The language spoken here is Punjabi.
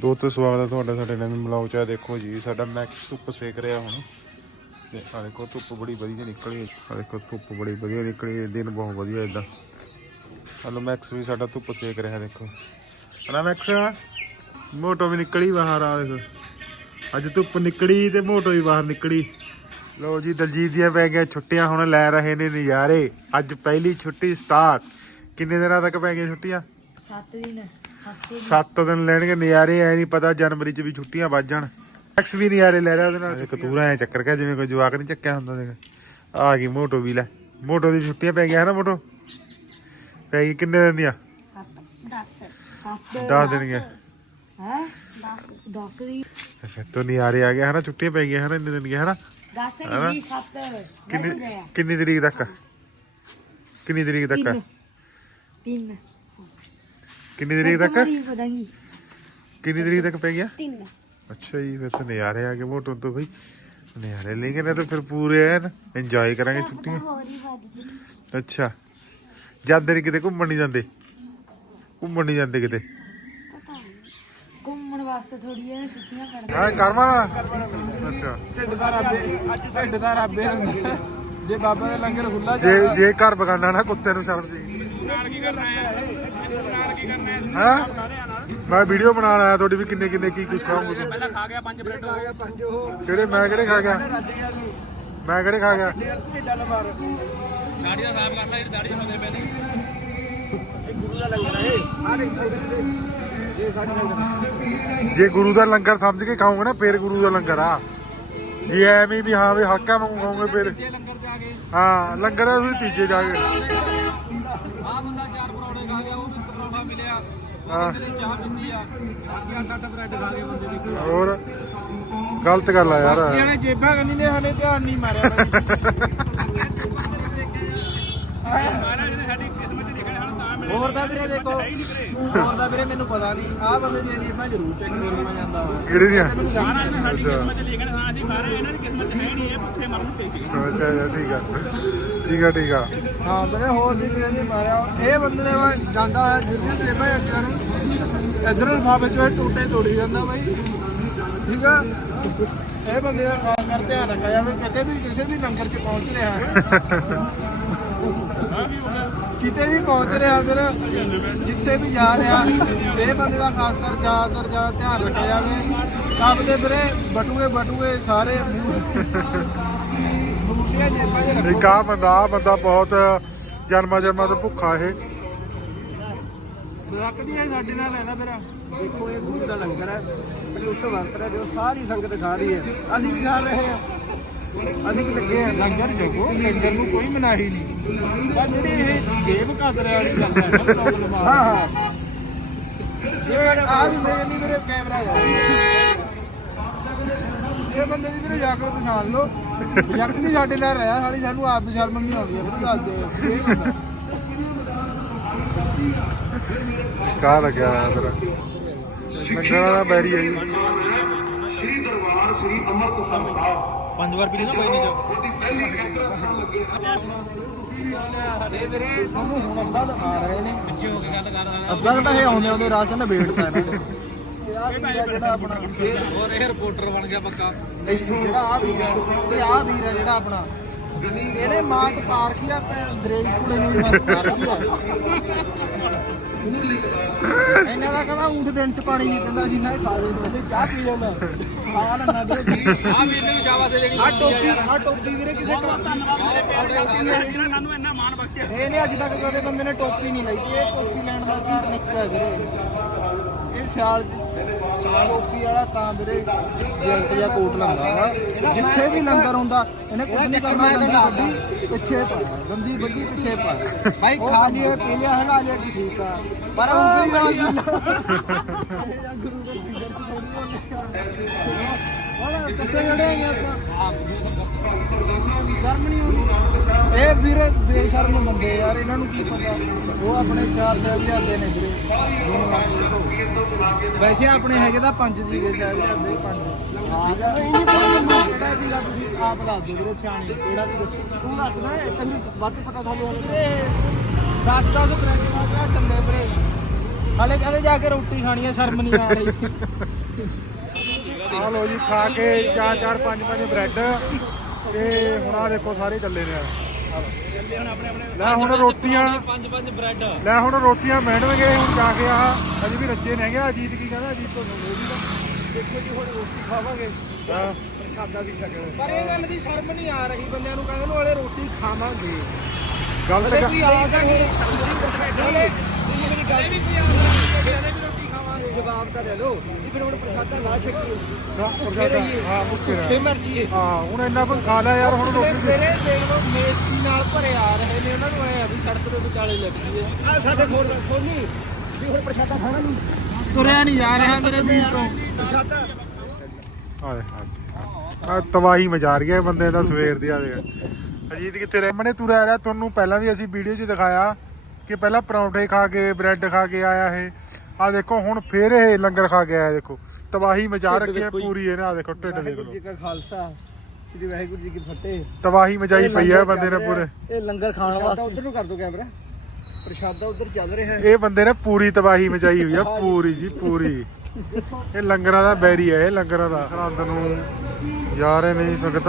ਦੋਸਤੋ ਸਵਾਗਤ ਹੈ ਤੁਹਾਡਾ, ਸਾਡੇ ਨਵੇਂ ਬਲੌਗ 'ਚ ਦੇਖੋ ਜੀ, ਸਾਡਾ ਮੈਕਸ ਧੁੱਪ ਸੇਕ ਰਿਹਾ ਹੁਣ। ਤੇ ਆ ਦੇਖੋ, ਧੁੱਪ ਬੜੀ ਵਧੀਆ ਨਿਕਲੀ ਆ ਦੇਖੋ, ਧੁੱਪ ਬੜੀ ਵਧੀਆ ਨਿਕਲੀ ਦਿਨ ਬਹੁਤ ਵਧੀਆ ਇਦਾਂ। ਹਲੋ ਮੈਕਸ ਵੀ ਸਾਡਾ ਧੁੱਪ ਸੇਕ ਰਿਹਾ, ਦੇਖੋ। ਹਨਾ ਮੈਕਸ ਮੋਟੋ ਵੀ ਨਿਕਲੀ ਬਾਹਰ ਆ ਦੇਖੋ। ਅੱਜ ਧੁੱਪ ਨਿਕਲੀ ਤੇ ਮੋਟੋ ਵੀ ਬਾਹਰ ਨਿਕਲੀ। ਲੋ ਜੀ, ਦਲਜੀਤ ਦੀਆਂ ਪੈ ਗਈਆਂ ਛੁੱਟੀਆਂ, ਹੁਣ ਲੈ ਰਹੇ ਨੇ ਨਜ਼ਾਰੇ। ਅੱਜ ਪਹਿਲੀ ਛੁੱਟੀ ਸਟਾਰਟ ਕਿੰਨੇ ਦਿਨਾਂ ਤੱਕ ਪੈ ਗਈਆਂ ਛੁੱਟੀਆਂ? 7 ਦਿਨ। 7 ਦਿਨ ਲੈਣਗੇ ਨਜ਼ਾਰੇ ਐ ਨਹੀਂ ਪਤਾ ਜਨਵਰੀ ਚ ਵੀ ਛੁੱਟੀਆਂ ਵੱਜ ਜਾਣ। ਐਕਸ ਵੀ ਨਜ਼ਾਰੇ ਲੈ ਰਿਹਾ ਉਹਦੇ ਨਾਲ ਕਤੂਰਾ ਐ ਚੱਕਰ ਕੇ ਜਿਵੇਂ ਕੋਈ ਜਵਾਕ ਨਹੀਂ ਚੱਕਿਆ ਹੁੰਦਾ ਦੇਖ ਆ ਗਈ ਮੋਟੋ ਵੀ ਲੈ। ਮੋਟੋ ਦੀ ਛੁੱਟੀਆਂ ਪੈ ਗਈਆਂ ਹੈ ਨਾ ਮੋਟੋ? ਪੈ ਗਈ ਕਿੰਨੇ ਦਿਨ ਦੀਆਂ? 10 10 ਦਿਨ ਦੀਆਂ। ਹੈ? 10 10 ਦੀ। ਫਿਰ ਤੋਂ ਨਜ਼ਾਰੇ ਆ ਗਏ ਹੈ ਨਾ? ਛੁੱਟੀਆਂ ਪੈ ਗਈਆਂ ਹੈ ਨਾ? ਇੰਨੇ ਦਿਨ ਦੀਆਂ ਹੈ ਨਾ? 10 ਦੀ 7 ਕਿੰਨੀ ਕਿੰਨੀ ਤਰੀਕ ਤੱਕ? ਕਿੰਨੀ ਤਰੀਕ ਤੱਕ? 3 ਕਿੰਨੀ ਤਰੀਕ ਤੱਕ? ਪਤਾ ਨਹੀਂ ਕਿੰਨੀ ਤਰੀਕ ਤੱਕ ਪੈ ਗਿਆ? 3 ਅੱਛਾ ਜੀ ਫਿਰ ਤਾਂ ਨਜ਼ਾਰੇ ਆ ਗਏ ਮੋਟੋ ਤੋਂ ਬਈ। ਨਜ਼ਾਰੇ ਲੈਂਗੇ ਨਾ ਤਾਂ ਫਿਰ ਪੂਰੇ ਐਨ ਇੰਜੋਏ ਕਰਾਂਗੇ ਛੁੱਟੀਆਂ। ਹੋਰ ਹੀ ਵੱਧ ਜੀ ਅੱਛਾ। ਜਾਂਦੇ ਨਹੀਂ ਕਿਤੇ ਘੁੰਮਣ ਨਹੀਂ ਜਾਂਦੇ? ਘੁੰਮਣ ਨਹੀਂ ਜਾਂਦੇ ਕਿਤੇ? ਘੁੰਮਣ ਵਾਸਤੇ ਥੋੜੀ ਜਿਹੀ ਛੁੱਟੀਆਂ ਕਰ ਹਾਂ ਕਰਮਾ ਅੱਛਾ। ਢਿੱਡ ਦਾ ਰੱਬੇ ਢਿੱਡ ਦਾ ਰੱਬੇ ਜੇ ਬਾਬਾ ਦਾ ਲੰਗਰ ਖੁੱਲਾ ਜੇ ਜੇ ਘਰ ਬਗਾਨਾ ਨਾ ਕੁੱਤੇ ਨੂੰ ਸ਼ਰਮ ਜੀ। ਹਾਂ ਮੈਂ ਵੀਡੀਓ ਬਣਾਉਣ ਆਇਆ ਤੁਹਾਡੀ ਵੀ ਕਿੰਨੇ ਕਿੰਨੇ ਕੀ ਕੁਝ ਖਾਓਗੇ ਤੁਸੀਂ? ਪਹਿਲਾਂ ਖਾ ਗਿਆ ਪੰਜ ਬ੍ਰੈਡ ਖਾ ਗਿਆ ਪੰਜ ਉਹ। ਕਿਹੜੇ ਮੈਂ ਕਿਹੜੇ ਖਾ ਗਿਆ? ਰੱਜ ਗਿਆ ਤੂੰ ਮੈਂ ਕਿਹੜੇ ਖਾ ਗਿਆ? ਢਿੱਡਾ ਲਮਾਰ ਦਾੜੀ ਦਾ ਸਾਫ਼ ਕਰ ਲੈ ਦਾੜੀ ਹੁੰਦੇ ਪਏ ਨੇ ਇਹ ਗੁਰੂ ਦਾ ਲੰਗਰ ਹੈ ਆ ਦੇਖ ਸਕਦੇ ਇਹ ਸਾਡੀ ਸੰਗਤ। ਜੇ ਗੁਰੂ ਦਾ ਲੰਗਰ ਸਮਝ ਕੇ ਖਾਓਗੇ ਨਾ ਫੇਰ ਗੁਰੂ ਦਾ ਲੰਗਰ ਆ। ਜੇ ਐਵੇਂ ਵੀ ਹਾਂ ਵੀ ਹਲਕਾ ਵਾਂਗੂ ਖਾਓਗੇ ਫੇਰ। ਜੇ ਲੰਗਰ ਜਾ ਕੇ। ਹਾਂ ਲੰਗਰ ਆ ਤੁਸੀਂ ਤੀਜੇ ਜਾ ਕੇ ਆ ਬੰਦਾ ਚਾਰ ਪਰੌੜੇ ਖਾ ਗਿਆ ਉਹਨੂੰ ਇੱਕ ਪਰੌੜਾ ਮਿਲਿਆ ਹਾਂ। ਉਹਦੇ ਲਈ ਚਾਹ ਪੀਤੀ ਆ। ਬਾਕੀ ਅੱਠ ਅੱਠ ਬ੍ਰੈਡ ਖਾ ਗਏ ਬੰਦੇ ਦੇਖੋ ਹੋਰ? ਗਲਤ ਗੱਲ ਆ ਯਾਰ। ਇਹਨੇ ਜੇਬਾਂ ਕੰਨੀ ਨੇ ਹਲੇ ਧਿਆਨ ਨਹੀਂ ਮਾਰਿਆ ਬਾਈ ਹੋਰ ਦਾ ਵੀਰੇ ਦੇਖੋ ਹੋਰ ਦਾ ਵੀਰੇ ਮੈਨੂੰ ਪਤਾ ਨਹੀਂ। ਆਹ ਬੰਦੇ ਦੀ ਜੇਬਾਂ ਜ਼ਰੂਰ ਚੈੱਕ ਕਰੂੰਗਾ ਜਾਂਦਾ ਵਾ। ਕਿਹੜੀ ਦੀਆਂ? ਮੈਨੂੰ ਜਾਣ ਅੱਛਾ ਲਿਖਣ ਹਾਂ ਅਸੀਂ ਮਾਰੇ ਇਹਨਾਂ ਦੀ ਕਿਸਮਤ 'ਚ ਹੈ ਨਹੀਂ ਇਹ ਭੁੱਖੇ ਮਰਨ ਤੇ ਅੱਛਾ ਅੱਛਾ, ਠੀਕ ਆ। ਠੀਕ ਆ ਠੀਕ ਆ। ਹਾਂ ਵੀਰੇ ਹੋਰ ਦੀ ਕਿਸੇ ਨੇ ਮਾਰਿਆ। ਇਹ ਬੰਦੇ ਦੇ ਵਾ ਜਾਂਦਾ ਹੈ ਜਿਹੜੀਆਂ ਜੇਬਾਂ ਅੱਗੇ ਨੂੰ ਇਧਰ ਲਫਾਫੇ ਚੋਂ ਇਹ ਟੋਟੇ ਤੋੜੀ ਜਾਂਦਾ ਬਾਈ। ਠੀਕ ਆ? ਇਹ ਬੰਦੇ ਦਾ ਖਾਸ ਕਰ ਧਿਆਨ ਰੱਖਿਆ ਜਾਵੇ, ਕਿਤੇ ਵੀ ਕਿਸੇ ਵੀ ਲੰਗਰ 'ਚ ਪਹੁੰਚ ਰਿਹਾ ਕਿਤੇ ਵੀ ਪਹੁੰਚ ਰਿਹਾ ਫਿਰ, ਜਿੱਥੇ ਵੀ ਜਾ ਰਿਹਾ, ਇਹ ਬੰਦੇ ਦਾ ਖਾਸ ਕਰ ਜ਼ਿਆਦਾਤਰ ਜ਼ਿਆਦਾ ਧਿਆਨ ਰੱਖਿਆ ਜਾਵੇ। ਆਪਦੇ ਵੀਰੇ, ਬਟੂਏ ਬਟੂਏ ਸਾਰੇ। ਬੂਟੀਆਂ ਜੇਬਾਂ 'ਚ ਰੱਖੋ ਇੱਕ ਆ ਬੰਦਾ ਬੰਦਾ ਬਹੁਤ ਜਨਮਾ ਜਨਮਾ ਤੋਂ ਭੁੱਖਾ ਇਹ। ਲੱਕਦੀ ਹੈ ਸਾਡੇ ਨਾਲ ਰਹਿੰਦਾ ਮੇਰਾ। ਦੇਖੋ ਇਹ ਗੁਰੂ ਦਾ ਲੰਗਰ ਹੈ। ਲੁੱਟ ਵਰਤ ਰਿਹਾ ਜੋ ਸਾਰੀ ਸੰਗਤ ਖਾ ਰਹੀ ਹੈ। ਅਸੀਂ ਵੀ ਖਾ ਰਹੇ ਹਾਂ? ਅਸੀਂ ਵੀ ਲੱਗੇ ਹਾਂ? ਲੰਗਰ ਛਕੋ ਲੰਗਰ ਨੂੰ ਕੋਈ ਮਨਾਹੀ ਨਹੀਂ। ਪਰ ਜਿਹੜੀ ਇਹ ਗੇਮ ਕਤਰੇ ਵਾਲੀ ਗੱਲ ਹੈ ਨਾ ਪ੍ਰੋਬਲਮ ਆ। ਹਾਂ ਹਾਂ। ਇਹ ਆ ਵੀ ਮੇਰੇ ਨਹੀਂ ਮੇਰੇ ਕੈਮਰਾ ਹੈ ਇਹ ਬੰਦੇ ਦੀ ਵੀਰੇ ਜਾ ਕੇ ਪਛਾਣ ਲਓ। ਯੱਕ ਨਹੀਂ ਸਾਡੇ ਨਾਲ ਰਿਹਾ ਸਾਡੀ ਸਾਨੂੰ ਆਪ ਦੀ ਸ਼ਰਮ ਨਹੀਂ ਆਉਂਦੀ ਵੀਰੇ ਦੱਸ ਦਿਓ ਇਹ ਬੰਦਾ ਕਾ ਲੱਗਿਆ ਤੇਰਾ? ਲੰਗਰਾਂ ਦਾ ਬੈਰੀ ਹੈ ਜੀ। ਸ੍ਰੀ ਦਰਬਾਰ ਸ੍ਰੀ ਅੰਮ੍ਰਿਤਸਰ ਸਾਹਿਬ। ਪੰਜ ਵਾਰ ਪੀ ਨਾ ਕੋਈ ਨਹੀਂ ਉਹਦੀ ਪਹਿਲੀ ਕੈਂਟਰ ਸੁਣ ਲੱਗੇ ਇਹ ਵੀਰੇ ਤੁਹਾਨੂੰ ਹੁਣ ਅੱਧਾ ਦਿਖਾ ਰਹੇ ਨੇ। ਪਿੱਛੇ ਹੋ ਕੇ ਗੱਲ ਕਰ ਅੱਧਾ ਘੰਟਾ ਇਹ ਆਉਂਦੇ ਆਉਂਦੇ ਰਾਹ ਚ ਨੇ। ਇਹ ਆਹ ਵੀਰ ਹੈ ਜਿਹੜਾ ਆਪਣਾ ਹੋਰ ਇਹ ਰਿਪੋਰਟਰ ਬਣ ਗਿਆ ਪੱਕਾ। ਜਿਹੜਾ ਆ ਵੀਰ ਹੈ ਇਹ ਆ ਵੀਰ ਹੈ ਜਿਹੜਾ ਆਪਣਾ। ਇਹਨੇ ਮਾਤ ਪਾਰਖੀ ਆ ਦਰੇਜ ਕੁੜੇ ਨੂੰ ਵੀ ਮਾਤ ਪਾਰਖੀ ਆ। ਇਹਨਾਂ ਦਾ ਕਹਿੰਦਾ ਊਂਠ ਦਿਨ ਚ ਪਾਣੀ ਨਹੀਂ ਪੀਂਦਾ ਜਿੰਨਾ ਇਹ ਖਾ ਲੈਂਦਾ। ਚਾਹ ਪੀ ਲੈਂਦਾ। ਖਾ ਲੈਂਦਾ ਵੀਰੇ। ਆ ਵੀਰ ਨੂੰ ਸ਼ਾਬਾਸ਼ ਦੇਣੀ ਆ ਟੋਪੀ ਆ ਟੋਪੀ ਵੀਰੇ ਕਿਸੇ ਕੋਲ ਸਾਨੂੰ ਇੰਨਾ ਮਾਣ ਬਖਸ਼ਿਆ। ਇਹ ਨੇ ਅੱਜ ਤੱਕ ਕਦੇ ਬੰਦੇ ਨੇ ਟੋਪੀ ਨਹੀਂ ਲਈ। ਤੇ ਇਹ ਟੋਪੀ ਲੈਣ ਦਾ ਇੱਕ ਹੈ ਵੀਰੇ। ਇਹ ਸਿਆਲ ਚ ਸਿਆਲ ਟੋਪੀ ਵਾਲਾ ਤਾਂ ਵੀਰੇ ਜੈਕਟ ਜਾਂ ਕੋਟ ਲਾਉਂਦਾ ਵਾ। ਜਿੱਥੇ ਵੀ ਲੰਗਰ ਹੁੰਦਾ ਇਹਨੇ ਕੁਝ ਨਹੀਂ ਕਰਨਾ ਦੰਦੀ ਵੱਡੀ ਪਿੱਛੇ ਪਾਇਆ ਦੰਦੀ ਵੱਡੀ ਪਿੱਛੇ ਪਾਇਆ ਭਾਈ ਖਾ ਲਿਓ ਪੀ ਲਿਆ ਹਲਾ ਲਿਆ ਕਿ ਠੀਕ ਆ। ਪਰ ਉਂਗਲੀ ਨਾਲ ਗੁਰੂ ਦੇ ਫਿੰਗਰ ਚ ਥੋੜੀ ਉਹ ਕੱਟੇ ਜੜੇ ਆ ਆਪਾਂ? ਸ਼ਰਮ ਨਹੀਂ ਆਉਂਦੀ। ਇਹ ਵੀਰੇ ਬੇਸ਼ਰਮ ਬੰਦੇ ਯਾਰ ਇਹਨਾਂ ਨੂੰ ਕੀ ਪਤਾ? ਉਹ ਆਪਣੇ ਚਾਰ ਸਾਹਿਬ ਲਿਆਂਦੇ ਨੇ ਵੀਰੇ। ਦੋਨੋਂ ਲੱਖ। ਵੈਸੇ ਆਪਣੇ ਹੈਗੇ ਤਾਂ ਪੰਜ ਜੀਗੇ ਸਾਹਿਬ ਲਿਆਂਦੇ ਪੰਜ। ਠੀਕ ਆ? ਇਹ ਨਹੀਂ ਪਤਾ ਕਿਹੜਾ ਦੀਗਾ ਤੁਸੀਂ ਆਪ ਦੱਸ ਦਿਓ ਵੀਰੇ ਛਾਣੀ ਕਿਹੜਾ ਦੀ ਦੱਸੋ? ਤੂੰ ਦੱਸ ਨਾ ਤੈਨੂੰ ਵੱਧ ਪਤਾ ਸਾਨੂੰ 10 10 ਬ੍ਰੈਂਡ ਦਾ ਟੱਲੇ ਵੀਰੇ ਹਾਲੇ ਕਹਿੰਦੇ ਜਾ ਕੇ ਰੋਟੀ ਖਾਣੀ ਆ ਸ਼ਰਮ ਨਹੀਂ ਆ ਰਹੀ ਆ ਲੋ ਜੀ ਖਾ ਕੇ ਚਾਰ ਚਾਰ ਪੰਜ ਪੰਜ ਬ੍ਰੈਡ। ਤੇ ਹੁਣ ਆ ਦੇਖੋ ਸਾਰੇ ਚੱਲੇ ਨੇ। ਲੈ ਹੁਣ ਰੋਟੀਆਂ। ਪੰਜ ਪੰਜ ਬ੍ਰੈਡ। ਲੈ ਹੁਣ ਰੋਟੀਆਂ ਮਿਲਣਗੇ ਹੁਣ ਜਾ ਕੇ ਆ ਅਜੇ ਵੀ ਰੱਜੇ ਨੇ ਹੈਗੇ ਅਜੀਤ ਕੀ ਕਹਿੰਦਾ ਅਜੀਤ ਤੋਂ ਸੁਣੋ ਜੀ ਦੇਖੋ ਜੀ ਹੁਣ ਰੋਟੀ ਖਾਵਾਂਗੇ। ਹਾਂ। ਪ੍ਰਸ਼ਾਦਾ ਵੀ ਛਕਣਾ ਪਰ ਇਹ ਗੱਲ ਦੀ ਸ਼ਰਮ ਨਹੀਂ ਆ ਰਹੀ ਬੰਦਿਆਂ ਨੂੰ ਕਹਿੰਦੇ ਨੂੰ ਵਾਲੇ ਰੋਟੀ ਖਾਵਾਂਗੇ। ਹਲੇ ਗੱਲ- ਕੋਈ ਆ ਸਕਦੀ ਹਲੇ ਮੇਰੀ ਗੱਲ ਵੀ ਕੋਈ ਆ ਸਕਦੀ ਹਲੇ ਰੋਟੀ ਜਵਾਬ ਤਾਂ ਦੇ ਲਓ। ਜੀ ਫਿਰ ਹੁਣ ਪ੍ਰਸ਼ਾਦਾ ਨਾ ਛਕੀਏ ਨਾ, ਪ੍ਰਸ਼ਾਦਾ- ਹਾਂ ਭੁੱਖੇ ਭੁੱਖੇ ਰਹਿ ਮਰਜੀਏ ਹਾਂ ਹੁਣ ਇੰਨਾ ਕੁਝ ਖਾ ਲਿਆ ਯਾਰ ਹੁਣ ਪਿਛਲੇ ਰੋਟੀ ਮੇਰੇ ਦੇਖ ਲਓ ਮੇਸਤੀ ਨਾਲ ਭਰੇ ਆ ਰਹੇ ਨੇ। ਉਹਨਾਂ ਨੂੰ ਐ ਆ ਵੀ ਸੜਕ ਦੇ ਵਿਚਾਲੇ ਲੱਗ ਜੀਏ ਆ ਸਾਡੇ ਫੋਨ ਦਾ ਸੋਨੀ। ਵੀ ਹੁਣ ਪ੍ਰਸ਼ਾਦਾ ਖਾਣਾ ਨਹੀਂ। ਤੁਰਿਆ ਨਹੀਂ ਜਾ ਰਿਹਾ ਮੇਰੇ ਵੀਰ ਤੋਂ। ਪ੍ਰਸ਼ਾਦਾ। ਆ ਦੇ ਆ ਤਵਾਹੀ ਮਚਾ ਰਹੀ ਹੈ ਇਹ ਬੰਦੇ ਦਾ ਸਵੇਰ ਦੀ ਆ ਦੇ ਅਜੀਤ ਕਿੱਥੇ ਰਹਿ? ਮਨੇ ਤੂੰ ਰਹਿ। ਰਿਹਾ ਤੁਹਾਨੂੰ ਪਹਿਲਾਂ ਵੀ ਅਸੀਂ ਵੀਡੀਓ 'ਚ ਦਿਖਾਇਆ ਕਿ ਪਹਿਲਾਂ ਪਰੌਂਠੇ ਖਾ ਕੇ ਬ੍ਰੈਡ ਖਾ ਕੇ ਆਇਆ ਇਹ। ਆ ਦੇਖੋ ਹੁਣ ਫੇਰ ਇਹ ਲੰਗਰ ਖਾ ਕੇ ਆਇਆ ਦੇਖੋ। ਤਬਾਹੀ ਮਚਾ ਰੱਖੀ ਹੈ ਪੂਰੀ ਇਹਨੇ ਆ ਦੇਖੋ ਢਿੱਡ ਦੇਖ। ਜੀ ਲਓ ਕਾ ਖਾਲਸਾ ਸ੍ਰੀ ਵਾਹਿਗੁਰੂ ਜੀ ਕੀ ਫਤਿਹ। ਤਬਾਹੀ ਮਚਾਈ ਪਈ ਹੈ ਬੰਦੇ ਨੇ ਪੂਰੇ। ਇਹ ਲੰਗਰ ਖਾਣ ਵਾਸਤੇ। ਉਧਰ ਨੂੰ ਕਰ ਦੋ ਕੈਮਰਾ। ਪ੍ਰਸ਼ਾਦਾ ਉਧਰ ਚੱਲ ਰਿਹਾ ਹੈ। ਇਹ ਬੰਦੇ ਨੇ ਪੂਰੀ ਤਬਾਹੀ ਮਚਾਈ ਹੋਈ ਆ ਪੂਰੀ ਜੀ ਪੂਰੀ। ਇਹ ਲੰਗਰਾਂ ਦਾ ਬੈਰੀ ਹੈ ਇਹ ਲੰਗਰਾਂ ਦਾ। ਸਰਹੰਦ ਨੂੰ ਜਾ ਰਹੇ ਨੇ ਜੀ ਸੰਗਤ।